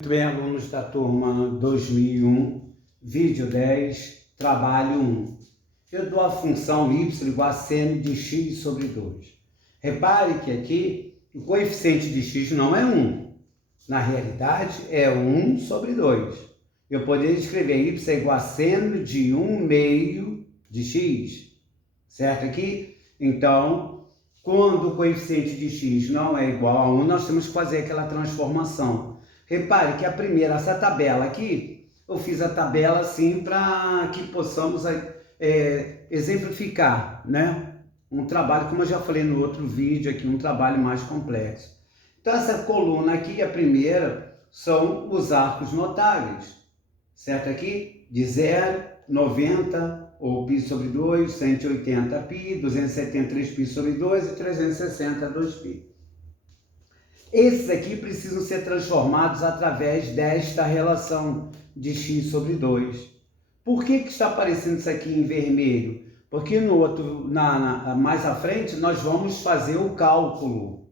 Muito bem, alunos da turma 2001, vídeo 10, trabalho 1. Eu dou a função y igual a seno de x sobre 2. Repare que aqui o coeficiente de x não é 1. Na realidade, é 1 sobre 2. Eu poderia escrever y igual a seno de 1 meio de x. Certo aqui? Então, quando o coeficiente de x não é igual a 1, nós temos que fazer aquela transformação. Repare que essa tabela aqui, eu fiz a tabela assim para que possamos exemplificar, né? Um trabalho, como eu já falei no outro vídeo aqui, um trabalho mais complexo. Então, essa coluna aqui, a primeira, são os arcos notáveis, certo aqui? De 0, 90, ou π sobre 2, 180 π, 273 π sobre 2 e 360 2π. Esses aqui precisam ser transformados através desta relação de x sobre 2. Por que está aparecendo isso aqui em vermelho? Porque no outro, mais à frente, nós vamos fazer o cálculo.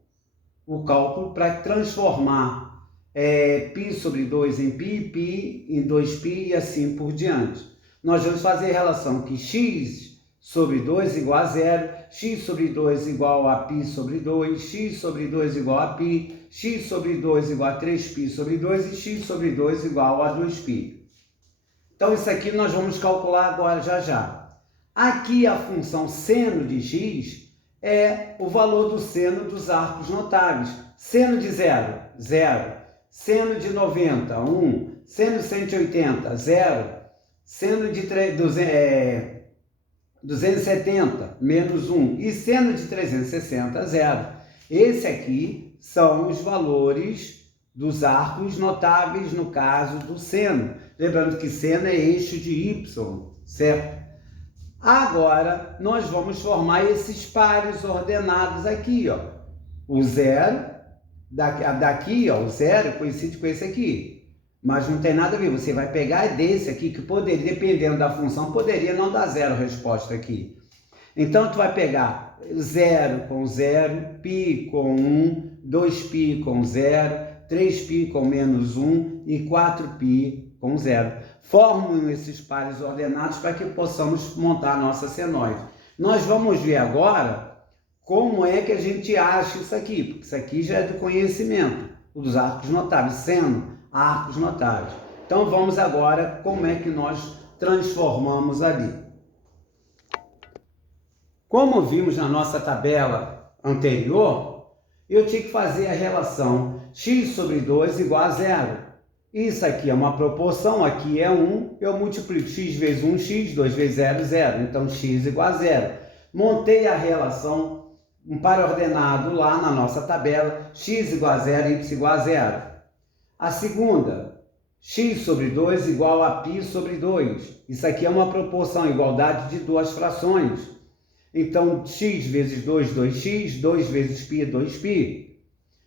O cálculo para transformar π sobre 2 em π, π em 2π e assim por diante. Nós vamos fazer a relação que x sobre 2 igual a 0, x sobre 2 igual a π sobre 2, x sobre 2 igual a π, x sobre 2 igual a 3π sobre 2 e x sobre 2 igual a 2π. Então, isso aqui nós vamos calcular agora já. Aqui a função seno de x é o valor do seno dos arcos notáveis. Seno de 0, 0. Seno de 90, 1. Seno de 180, 0. Seno de 270, menos 1. E seno de 360, 0. Esse aqui são os valores dos arcos notáveis no caso do seno. Lembrando que seno é eixo de y, certo? Agora, nós vamos formar esses pares ordenados aqui, ó. O 0, daqui, ó, o 0 coincide com esse aqui. Mas não tem nada a ver, você vai pegar desse aqui, que poderia, dependendo da função, poderia não dar 0 a resposta aqui. Então, tu vai pegar 0 com 0, π com 1, 2π com 0, 3π com menos 1 e 4π com 0. Formam esses pares ordenados para que possamos montar a nossa senoide. Nós vamos ver agora como é que a gente acha isso aqui, porque isso aqui já é do conhecimento, o dos arcos notáveis, seno, arcos notáveis. Então, vamos agora como é que nós transformamos ali. Como vimos na nossa tabela anterior, eu tinha que fazer a relação x sobre 2 igual a 0. Isso aqui é uma proporção, aqui é 1, eu multiplico x vezes 1, x, 2 vezes 0, 0. Então, x igual a 0. Montei a relação, um par ordenado lá na nossa tabela, x igual a 0, y igual a 0. A segunda, x sobre 2 igual a π sobre 2. Isso aqui é uma proporção, igualdade de duas frações. Então, x vezes 2, 2x, 2 vezes π, 2π.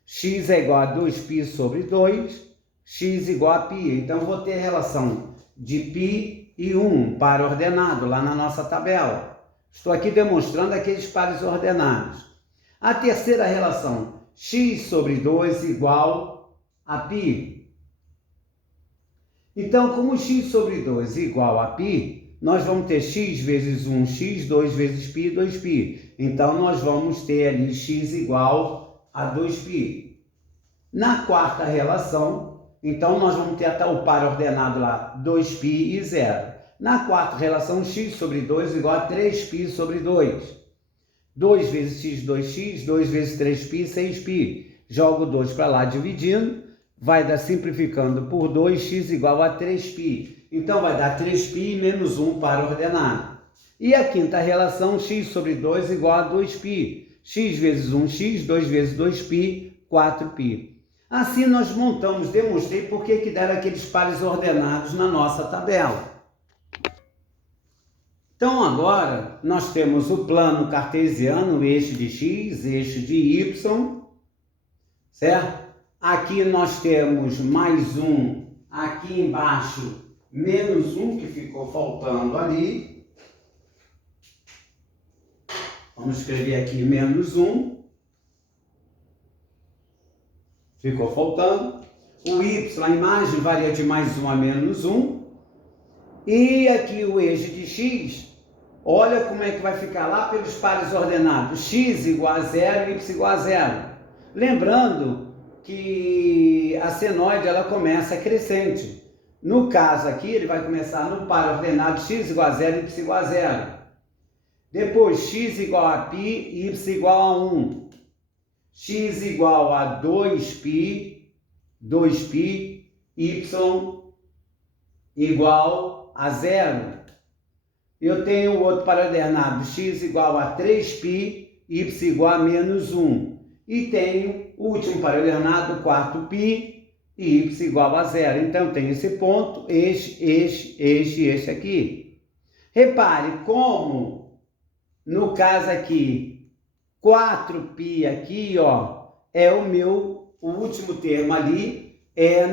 X é igual a 2π sobre 2, x igual a π. Então, vou ter a relação de π e 1, par ordenado, lá na nossa tabela. Estou aqui demonstrando aqueles pares ordenados. A terceira relação, x sobre 2 igual a π. Então, como x sobre 2 igual a π, nós vamos ter x vezes 1, x, 2 vezes π, 2π. Então, nós vamos ter ali x igual a 2π. Na quarta relação, então, nós vamos ter até o par ordenado lá, 2π e 0. Na quarta relação, x sobre 2 igual a 3π sobre 2. 2 vezes x, 2x, 2 vezes 3π, 6π. Jogo 2 para lá dividindo, vai dar simplificando por 2, x igual a 3π. Então, vai dar 3π menos 1 par ordenado. E a quinta relação, x sobre 2 igual a 2π. X vezes 1x, 2 vezes 2π, 4π. Assim, nós montamos, demonstrei por que deram aqueles pares ordenados na nossa tabela. Então, agora, nós temos o plano cartesiano, eixo de x, eixo de y, certo? Aqui nós temos mais 1, aqui embaixo, menos 1, que ficou faltando ali. Vamos escrever aqui menos 1. Ficou faltando. o y, a imagem varia de mais 1 a menos 1. E aqui o eixo de x, olha como é que vai ficar lá pelos pares ordenados. X igual a 0 e y igual a 0. Lembrando que a senoide ela começa crescente. No caso aqui, ele vai começar no par ordenado x igual a 0 e y igual a 0. Depois, x igual a π, y igual a 1. X igual a 2π, y igual a 0. Eu tenho o outro par ordenado, x igual a 3π, y igual a menos 1. E tenho o último par ordenado, 4π, e y igual a 0. Então, tem esse ponto, este aqui. Repare como, no caso aqui, 4π aqui, ó, é o último termo ali,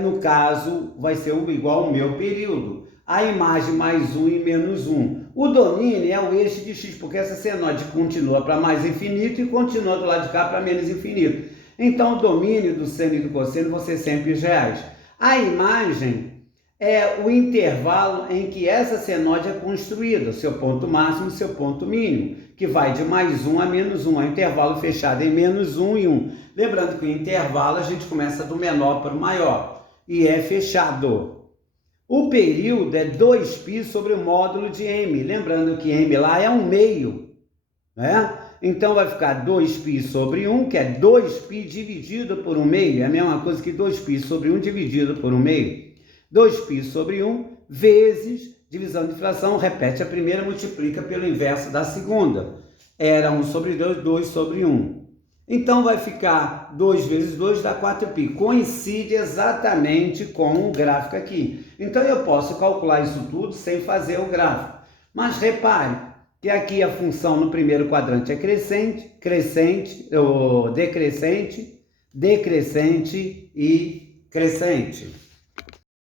no caso, vai ser igual ao meu período. A imagem mais 1 e menos 1. O domínio é o eixo de x, porque essa senoide continua para mais infinito e continua do lado de cá para menos infinito. Então, o domínio do seno e do cosseno vão ser sempre os reais. A imagem é o intervalo em que essa senoide é construída, seu ponto máximo e seu ponto mínimo, que vai de mais 1 a menos 1. É um intervalo fechado em menos 1 e 1. Lembrando que o intervalo a gente começa do menor para o maior e é fechado. O período é 2π sobre o módulo de m. Lembrando que m lá é um meio, né? Então vai ficar 2π sobre 1, que é 2π dividido por 1 meio. É a mesma coisa que 2π sobre 1 dividido por 1 meio. 2π sobre 1 vezes divisão de fração, repete a primeira, multiplica pelo inverso da segunda. Era 1 sobre 2, 2 sobre 1. Então vai ficar 2 vezes 2 dá 4π. Coincide exatamente com o gráfico aqui. Então eu posso calcular isso tudo sem fazer o gráfico. Mas repare que aqui a função no primeiro quadrante é crescente, decrescente e crescente.